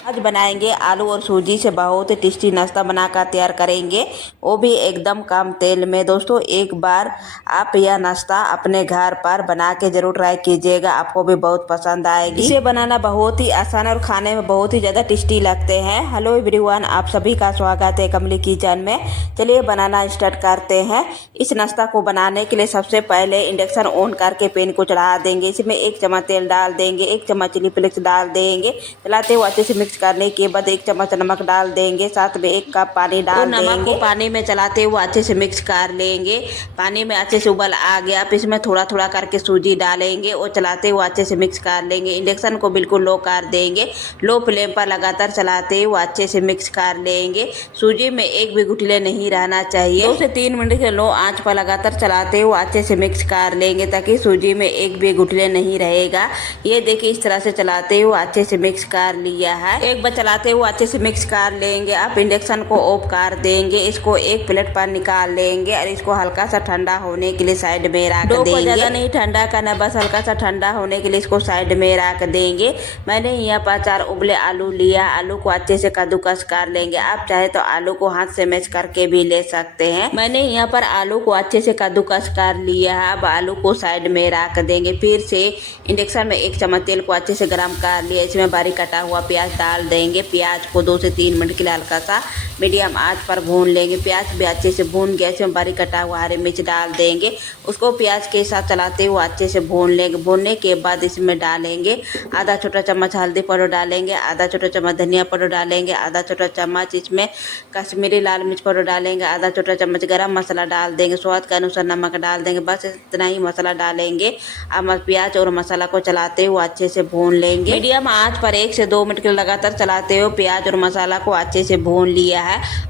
आज बनाएंगे आलू और सूजी से बहुत ही टेस्टी नाश्ता बनाकर तैयार करेंगे, वो भी एकदम कम तेल में। दोस्तों एक बार आप यह नाश्ता अपने घर पर बना के जरूर ट्राई कीजिएगा, आपको भी बहुत पसंद आएगी। इसे बनाना बहुत ही आसान और खाने में बहुत ही ज़्यादा टेस्टी लगते हैं। हेलो एवरीवन, आप सभी का स्वागत है कमली किचन में। चलिए बनाना स्टार्ट करते हैं। इस नाश्ता को बनाने के लिए सबसे पहले इंडक्शन ऑन करके पैन को चढ़ा देंगे। इसमें 1 चम्मच तेल डाल देंगे, 1 चम्मच चिली फ्लेक्स डाल देंगे। चलाते हुए अच्छे से मिक्स करने के बाद 1 चम्मच नमक डाल देंगे, साथ में 1 कप पानी डाल देंगे। नमक को पानी में चलाते हुए अच्छे से मिक्स कर लेंगे। पानी में अच्छे से उबल आ गया, अब इसमें थोड़ा थोड़ा करके सूजी डालेंगे और चलाते हुए अच्छे से मिक्स कर लेंगे। इंडक्शन को बिल्कुल लो कर देंगे, लो फ्लेम पर लगातार चलाते हुए अच्छे से मिक्स कर लेंगे। सूजी में एक भी गुठली नहीं रहना चाहिए। 2 से 3 मिनट के लो आंच पर लगातार चलाते हुए अच्छे से मिक्स कर लेंगे ताकि सूजी में एक भी गुठली नहीं रहेगा। ये देखिए इस तरह से चलाते हुए अच्छे से मिक्स कर लिया है। एक बार चलाते हुए अच्छे से मिक्स कर लेंगे। आप इंडक्शन को ऑफ कर देंगे, इसको एक प्लेट पर निकाल लेंगे और इसको हल्का सा ठंडा होने के लिए साइड में रख देंगे। ज़्यादा नहीं ठंडा करना, बस हल्का सा ठंडा होने के लिए इसको साइड में रख देंगे। मैंने यहाँ पर 4 उबले आलू लिया, आलू को अच्छे से कद्दूकस कर लेंगे। आप चाहे तो आलू को हाथ से मैश करके भी ले सकते हैं। मैंने यहाँ पर आलू को अच्छे से कद्दूकस कर लिया है। अब आलू को साइड में रख देंगे। फिर से इंडक्शन में 1 चम्मच तेल को अच्छे से गर्म कर लिया, इसमें बारीक कटा हुआ प्याज डाल देंगे। प्याज को 2 से 3 मिनट के लिए हल्का सा मीडियम आंच पर भून लेंगे। प्याज भी अच्छे से भून गया, इसमें बारीक कटा हुआ हरी मिर्च डाल देंगे। उसको प्याज के साथ चलाते हुए अच्छे से भून लेंगे। भूनने के बाद इसमें डालेंगे आधा छोटा चम्मच हल्दी पाउडर डालेंगे, आधा छोटा चम्मच धनिया पाउडर डालेंगे, आधा छोटा चम्मच इसमें कश्मीरी लाल मिर्च पाउडर डालेंगे, आधा छोटा चम्मच गरम मसाला डाल देंगे, स्वाद के अनुसार नमक डाल देंगे। बस इतना ही मसाला डालेंगे। अब प्याज और मसाला को चलाते हुए अच्छे से भून लेंगे। मीडियम आंच पर 1 से 2 मिनट के लिए लगातार चलाते हुए प्याज और मसाला को अच्छे से भून लिया है।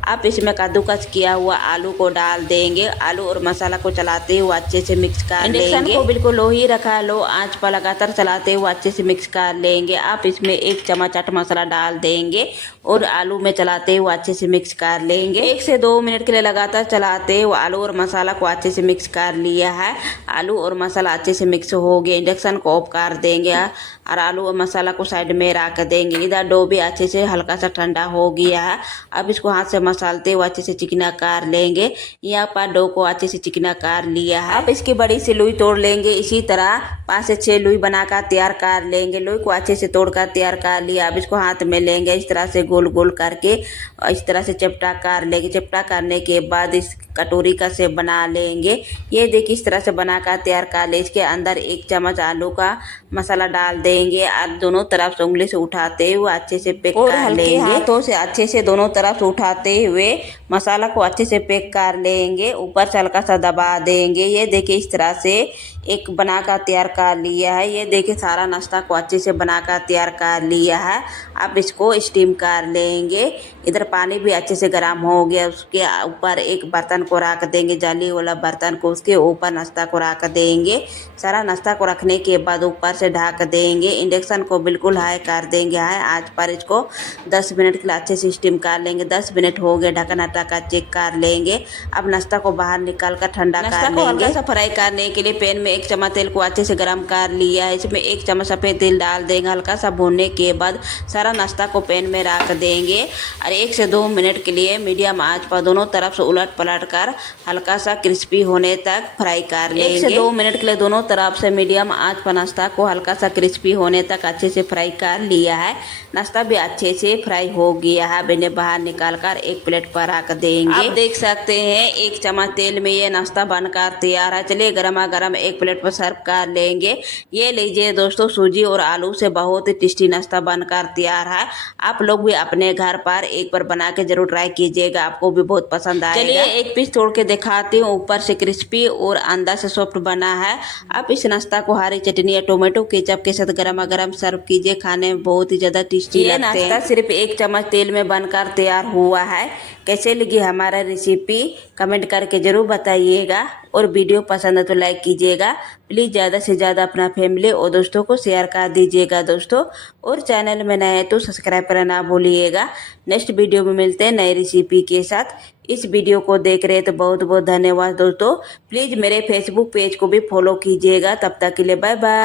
आप इसमें कद्दूकस किया हुआ आलू को डाल देंगे। आलू और मसाला को चलाते हुए अच्छे से मिक्स कर लेंगे। इंडक्शन को बिल्कुल लो ही रखा है, लो आंच पर लगातार चलाते हुए अच्छे से मिक्स कर लेंगे। आप इसमें 1 चम्मच चाट मसाला डाल देंगे और आलू में चलाते हुए अच्छे से मिक्स कर लेंगे। 1 से 2 मिनट के लिए लगातार चलाते हुए आलू और मसाला को अच्छे से मिक्स कर लिया है। आलू और मसाला अच्छे से मिक्स हो गया। इंडक्शन को ऑफ कर देंगे और आलू और मसाला को साइड में रख देंगे। इधर डो भी अच्छे से हल्का सा ठंडा हो गया है। अब इसको हाथ से मसालते हुए अच्छे से चिकना कर लेंगे। यहाँ पर डो को अच्छे से चिकना कर लिया है। अब इसकी बड़ी सी लुई तोड़ लेंगे। इसी तरह 5 से 6 लुई बनाकर तैयार कर लेंगे। लुई को अच्छे से तोड़कर तैयार कर लिया। अब इसको हाथ में लेंगे, इस तरह से गोल गोल करके इस तरह से चपटा कर लेंगे। चपटा करने के बाद इस कटोरी का शेप बना लेंगे। ये देखिए इस तरह से बनाकर तैयार कर ले। इसके अंदर 1 चम्मच आलू का मसाला डाल देंगे और दोनों तरफ से उंगली से उठाते हुए अच्छे से पैक कर लेंगे। हाथों से अच्छे से दोनों तरफ से उठाते हुए मसाला को अच्छे से पैक कर लेंगे। ऊपर से हल्का सा दबा देंगे। ये देखिए इस तरह से एक बनाकर तैयार कर लिया है। ये देखिए सारा नाश्ता को अच्छे से बनाकर तैयार कर लिया है। अब इसको स्टीम कर लेंगे। इधर पानी भी अच्छे से गर्म हो गया। उसके ऊपर एक बर्तन को रख देंगे, जाली वाला बर्तन को, उसके ऊपर नाश्ता को रख देंगे। सारा नाश्ता को रखने के बाद ऊपर से ढक देंगे। इंडक्शन को बिल्कुल हाई कर देंगे। हाई आंच पर इसको 10 मिनट के लिए अच्छे से स्टीम कर लेंगे। 10 मिनट हो गए, ढक्कन हटा कर चेक कर लेंगे। अब नाश्ता को बाहर निकाल कर ठंडा कर लेंगे। हल्का सा फ्राई करने के लिए पैन में 1 चम्मच तेल को अच्छे से गर्म कर लिया है। इसमें 1 चम्मच सफ़ेद तिल डाल देंगे। हल्का सा भूनने के बाद सारा नाश्ता को पैन में रख देंगे और 1 से 2 मिनट के लिए मीडियम आंच पर दोनों तरफ से उलट पलट कर हल्का सा क्रिस्पी होने तक फ्राई कर लेंगे। 1 से 2 मिनट के लिए दोनों तरफ से मीडियम आंच पर नाश्ता को हल्का सा क्रिस्पी होने तक अच्छे से फ्राई कर लिया है। नाश्ता भी अच्छे से फ्राई हो गया है। मैंने बाहर निकाल कर एक प्लेट पर रख देंगे। आप देख सकते हैं 1 चम्मच तेल में ये नाश्ता बनकर तैयार है। चलिए गर्मा गर्म एक प्लेट पर सर्व कर लेंगे। ये लीजिए दोस्तों, सूजी और आलू से बहुत ही टेस्टी नाश्ता बनकर तैयार है। आप लोग भी अपने घर पर एक बार बना के जरूर ट्राई कीजिएगा, आपको भी बहुत पसंद आएगा। चलिए एक पीस तोड़ के दिखाती हूँ। ऊपर से क्रिस्पी और अंदर से सॉफ्ट बना है। आप इस नाश्ता को हरी चटनी या टोमेटो केचप के साथ गर्मा गर्म सर्व कीजिए, खाने में बहुत ही ज्यादा टेस्टी लगते हैं। ये नाश्ता सिर्फ 1 चम्मच तेल में बनकर तैयार हुआ है। कैसे लगी हमारा रेसिपी कमेंट करके ज़रूर बताइएगा और वीडियो पसंद है तो लाइक कीजिएगा। प्लीज़ ज़्यादा से ज़्यादा अपना फैमिली और दोस्तों को शेयर कर दीजिएगा दोस्तों, और चैनल में नए हैं तो सब्सक्राइब करना ना भूलिएगा। नेक्स्ट वीडियो में मिलते हैं नई रेसिपी के साथ। इस वीडियो को देख रहे हैं तो बहुत बहुत धन्यवाद दोस्तों। प्लीज़ मेरे फेसबुक पेज को भी फॉलो कीजिएगा। तब तक के लिए बाय बाय।